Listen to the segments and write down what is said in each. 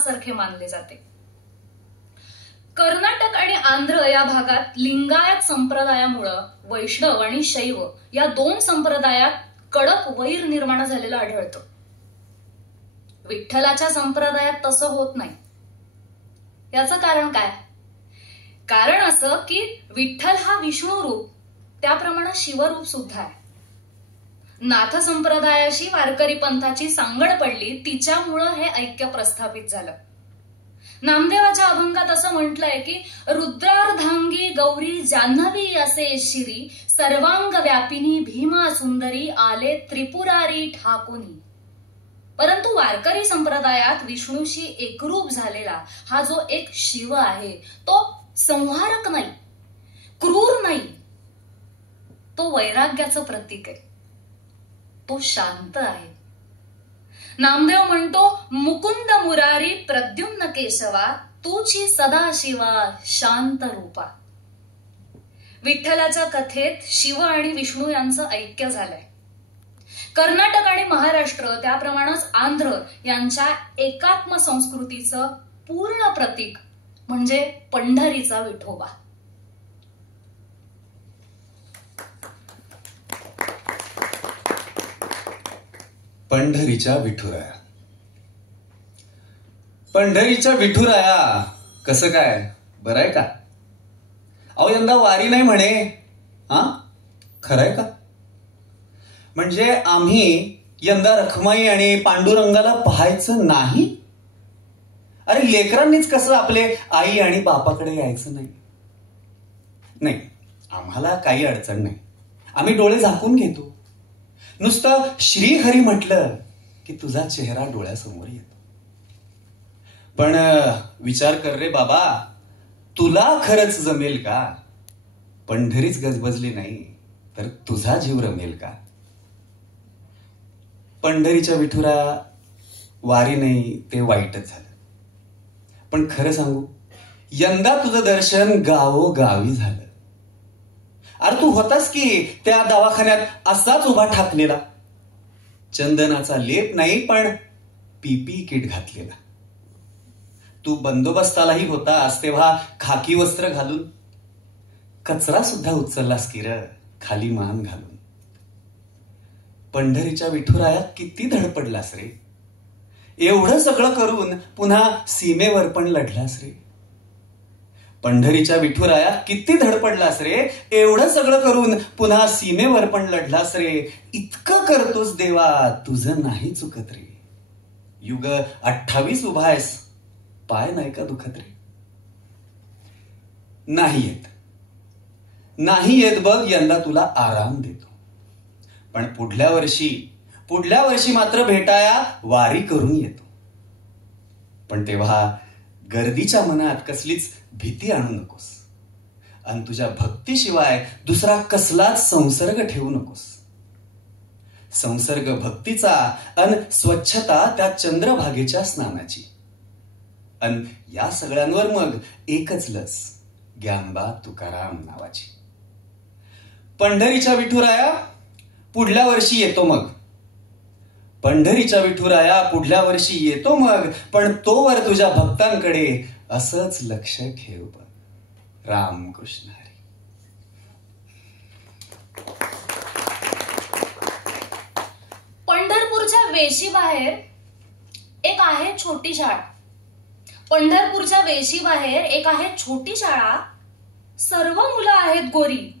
देवासारखे मानले जाते. कर्नाटक आणि आंध्र या भागात लिंगायत संप्रदायामुळे वैष्णव आणि शैव या दोन संप्रदायात कडक वैर निर्माण झालेलं आढळतं. विठ्ठलाच्या संप्रदायात तसं होत नाही. याचं कारण काय? कारण असं की विठ्ठल हा विष्णू रूप, त्याप्रमाणे शिवरूप सुद्धा आहे. नाथ संप्रदायाशी वारकरी पंथाची सांगड पडली, तिच्यामुळं हे ऐक्य प्रस्थापित झालं. नामदेवाच्या अभंगात असं म्हटलंय की रुद्रार्धांगी गौरी जान्हवी असे शिरी, सर्वांग व्यापिनी भीमा सुंदरी, आले त्रिपुरारी ठाकुनी. परंतु वारकरी संप्रदायात विष्णूशी एकरूप झालेला हा जो एक शिव आहे, तो संहारक नाही, क्रूर नाही, तो वैराग्याचं प्रतीक आहे, तो शांत आहे. नामदेव म्हणतो, मुकुंद मुरारी प्रद्युम्न केशवा, तूची सदाशिवा शांत रूपा. विठ्ठलाच्या कथेत शिव आणि विष्णू यांचं ऐक्य झालंय. कर्नाटक आणि महाराष्ट्र, त्याप्रमाणेच आंध्र यांच्या एकात्म संस्कृतीचं पूर्ण प्रतीक म्हणजे पंढरीचा विठोबा. पंढरीच्या विठुराया. पंढरीच्या विठुराया कसं काय, बरं आहे का? अहो यंदा वारी नाही म्हणे. हा, खरंय का? म्हणजे आम्ही यंदा रखमाई आणि पांडुरंगाला पाहायचं नाही? अरे लेकरांनीच कसं आपले आई आणि बापाकडे यायचं नाही? नाही, आम्हाला काही अडचण नाही, आम्ही डोळे झाकून घेतो. नुसतं श्रीहरी म्हटलं की तुझा चेहरा डोळ्यासमोर येतो. पण विचार कर रे बाबा, तुला खरंच जमेल का? पंढरीच गजबजली नाही तर तुझा जीव रमेल का? पंढरीच्या विठुरा वारी नाही ते वाईटच झालं. पण खरं सांगू, यंदा तुझं दर्शन गावोगावी झालं. अरे तू होतास की त्या दवाखान्यात असाच उभा ठाकलेला, चंदनाचा लेप नाही पण पीपी किट घातलेला. तू बंदोबस्तालाही होतास तेव्हा खाकी वस्त्र घालून, कचरा सुद्धा उचललास की र खाली मान घालून. पंढरीच्या विठुराया किती धडपडलास रे, एवढं सगळं करून पुन्हा सीमेवर पण लढलास रे. पंढरीच्या विठुराया किती धडपडलास रे, एवढं सगळं करून पुन्हा सीमेवर पण लढलास रे. इतकं करतोस देवा, तुझं नाही चुकत रे. युग 28 उभा आहेस, पाय नाही का दुखत रे? नाही येत बघ, यंदा तुला आराम देतो. पण पुढल्या वर्षी मात्र भेटाया वारी करून येतो. पण तेव्हा गर्दीच्या मनात कसलीच भीती आणू नकोस, आणि तुझ्या भक्तीशिवाय दुसरा कसलाच संसर्ग ठेवू नकोस. संसर्ग भक्तीचा अन स्वच्छता त्या चंद्रभागेच्या स्नानाची. अन या सगळ्यांवर मग एकच लस, ज्ञानबा तुकाराम नावाची. पंढरीच्या विठुराया पुढल्या वर्षी येतो मग. पंढरीच्या विठुराया पुढल्या वर्षी येतो मग. पण तोवर तुझ्या भक्तांकडे असंच लक्ष ठेव बघ. रामकृष्ण हरी. पंढरपूरच्या वेशीबाहेर एक आहे छोटी शाळा. पंढरपूरच्या वेशीबाहेर एक आहे छोटी शाळा. सर्व मुलं आहेत गोरी,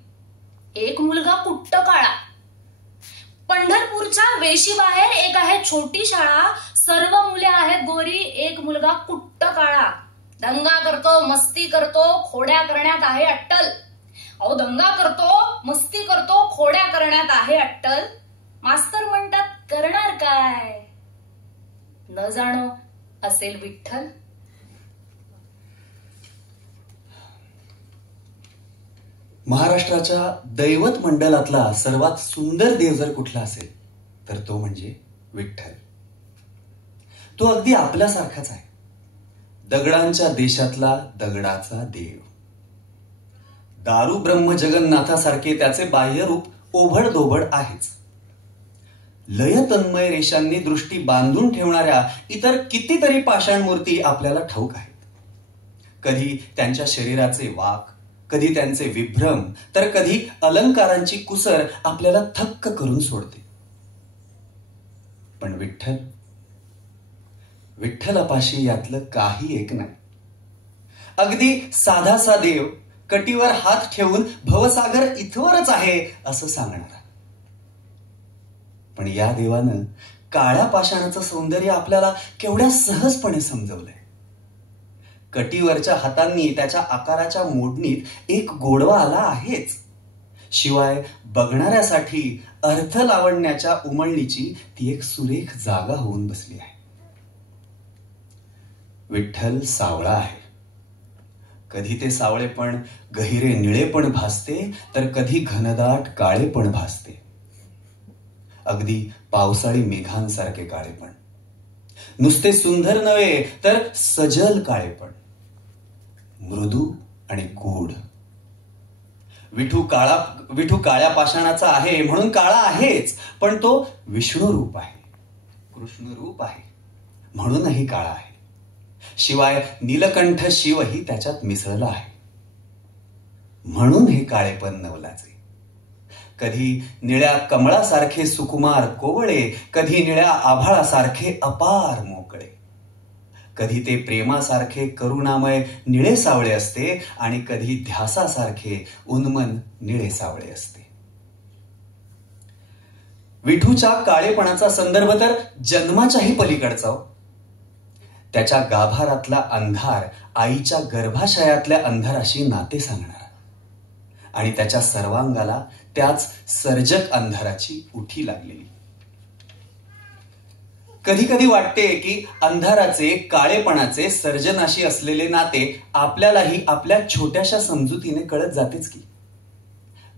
एक मुलगा कुट्ट काळा. पंढरपूरच्या वेशीबाहेर एक आहे छोटी शाळा. सर्व मुले आहेत गोरी, एक मुलगा कुट्ट काळा. दंगा करतो, मस्ती करतो, खोड्या करण्यात आहे अट्टल. अहो दंगा करतो, मस्ती करतो, खोड्या करण्यात आहे अट्टल. मास्तर म्हणतात करणार काय, न जाणो असेल विठ्ठल. महाराष्ट्राच्या दैवत मंडलातला सर्वात सुंदर देव जर कुठला असेल तर तो म्हणजे विठ्ठल. तो अगदी आपल्यासारखाच आहे, दगडांच्या देशातला दगडाचा देव. दारू ब्रह्म जगन्नाथासारखे त्याचे बाह्य रूप ओभड दोबड आहेच. लय तन्मय रेषांनी दृष्टी बांधून ठेवणाऱ्या इतर कितीतरी पाषाण मूर्ती आपल्याला ठाऊक आहेत. कधी त्यांच्या शरीराचे वाक, कधी त्यांचे विभ्रम, तर कधी अलंकारांची कुसर आपल्याला थक्क करून सोडते. पण विठ्ठलापाशी यातलं काही एक नाही. अगदी साधासा देव, कटीवर हात ठेवून भवसागर इथवरच आहे असं सांगणारा. पण या देवानं काळ्या पाषाणाचं सौंदर्य आपल्याला केवढ्या सहजपणे समजवलंय. कटीवरच्या हातांनी त्याच्या आकाराच्या मोडणीत एक गोडवा आला आहेच, शिवाय बघणाऱ्यासाठी अर्थ लावण्याच्या उमळणीची ती एक सुरेख जागा होऊन बसली आहे. विठ्ठल सावळा आहे. कधी ते सावळेपण गहिरे निळेपण भासते, तर कधी घनदाट काळेपण भासते. अगदी पावसाळी मेघांसारखे काळेपण, नुसते सुंदर नव्हे तर सजल काळेपण, मृदू आणि गोड. विठू काळ्या पाषाणाचा आहे म्हणून काळा आहेच, पण तो विष्णू रूप आहे, कृष्ण रूप आहे म्हणूनही काळा आहे. शिवाय नीलकंठ शिवही त्याच्यात मिसळला आहे म्हणून हे काळेपण नवलाचे. कधी निळ्या कमळासारखे सुकुमार कोवळे, कधी निळ्या आभाळासारखे अपार मोकळे, कधी ते प्रेमासारखे करुणामय निळे सावळे असते आणि कधी ध्यासासारखे उन्मन निळे सावळे असते. विठूच्या काळेपणाचा संदर्भ तर जन्माच्याही पलीकडचा. त्याच्या गाभारातला अंधार आईच्या गर्भाशयातल्या अंधाराशी नाते सांगणारा आणि त्याच्या सर्वांगाला त्याच सर्जक अंधाराची उठी लागलेली. कधी कधी वाटते की अंधाराचे, काळेपणाचे सर्जनाशी असलेले नाते आपल्यालाही आपल्या छोट्याशा समजुतीने कळत जातेच की.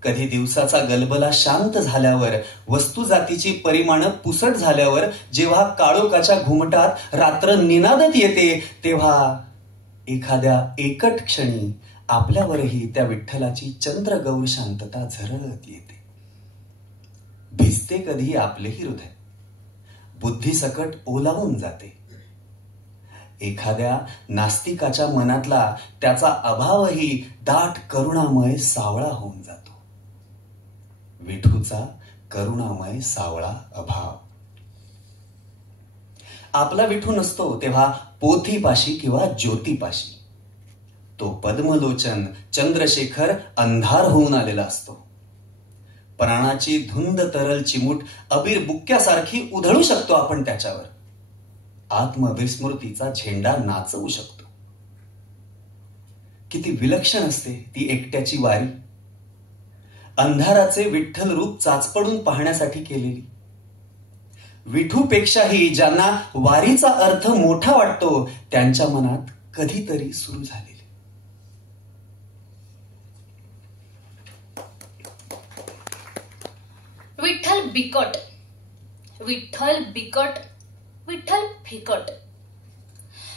कधी दिवसाचा गलबला शांत झाल्यावर, वस्तू जातीची परिमाणं पुसट झाल्यावर, जेव्हा काळोखाच्या घुमटात रात्र निनादत येते, तेव्हा एखाद्या एकट क्षणी आपल्यावरही त्या विठ्ठलाची चंद्रगौर शांतता झरळत येते. भिजते कधी आपलेही हृदय, बुद्धीसकट ओलावून जाते. एखाद्या नास्तिकाच्या मनातला त्याचा अभावही दाट करुणामय सावळा होऊन जातो. विठूचा करुणामय सावळा अभाव. आपला विठू नसतो तेव्हा पोथीपाशी किंवा ज्योतीपाशी. तो पद्मलोचन चंद्रशेखर अंधार होऊन आलेला असतो. प्राणाची धुंद तरल चिमूट अबीर बुक्क्यासारखी उधळू शकतो आपण त्याच्यावर. आत्मविस्मृतीचा झेंडा नाचवू शकतो. किती विलक्षण असते ती एकट्याची वारी, अंधाराचे विठ्ठल रूप चाचपडून पाहण्यासाठी केलेली. विठूपेक्षाही ज्यांना वारीचा अर्थ मोठा वाटतो त्यांच्या मनात कधीतरी सुरू झालेली. विठ्ठल बिकट, विठ्ठल बिकट, विठ्ठल फिकट.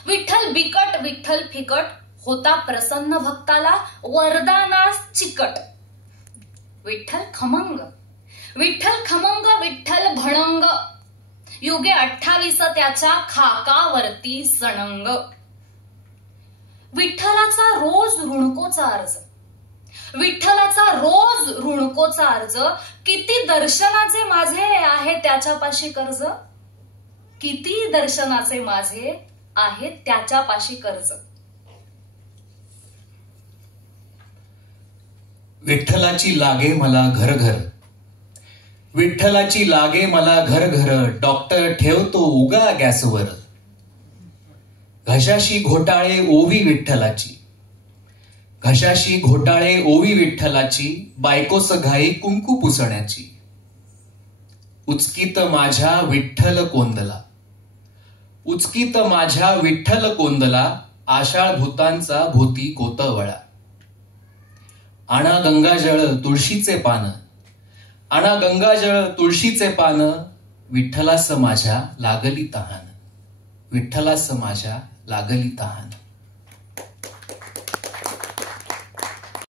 विठ्ठल बिकट, विठ्ठल फिकट, होता प्रसन्न भक्ताला वरदानास चिकट. विठ्ठल खमंग, विठ्ठल खमंग, विठ्ठल भणंग, युगे 28 त्याच्या खाकावरती सणंग. विठ्ठलाचा रोज ऋणकोचा अर्ज, विठ्ठलाचा रोज ऋणकोचा अर्ज, किती दर्शनाचे माझे आहे त्याच्यापाशी कर्ज, किती दर्शनाचे माझे आहे त्याच्यापाशी कर्ज. विठ्ठलाची लागे मला घर घर, विठ्ठलाची लागे मला घर घर, डॉक्टर ठेवतो उगा गॅसवर. घशाशी घोटाळे ओवी विठ्ठलाची, घशाशी घोटाळे ओवी विठ्ठलाची, बायकोस घाई कुंकू पुसण्याची. उचकीत माझ्या विठ्ठल कोंदला, उचकीत माझ्या विठ्ठल कोंदला, आषाढ भूतांचा भूती कोतवळा. आणा गंगाजळ तुळशीचे पान, आणा गंगाजळ तुळशीचे पान, विठ्ठलास माझ्या लागली तहान, विठ्ठलास माझ्या लागली तहान.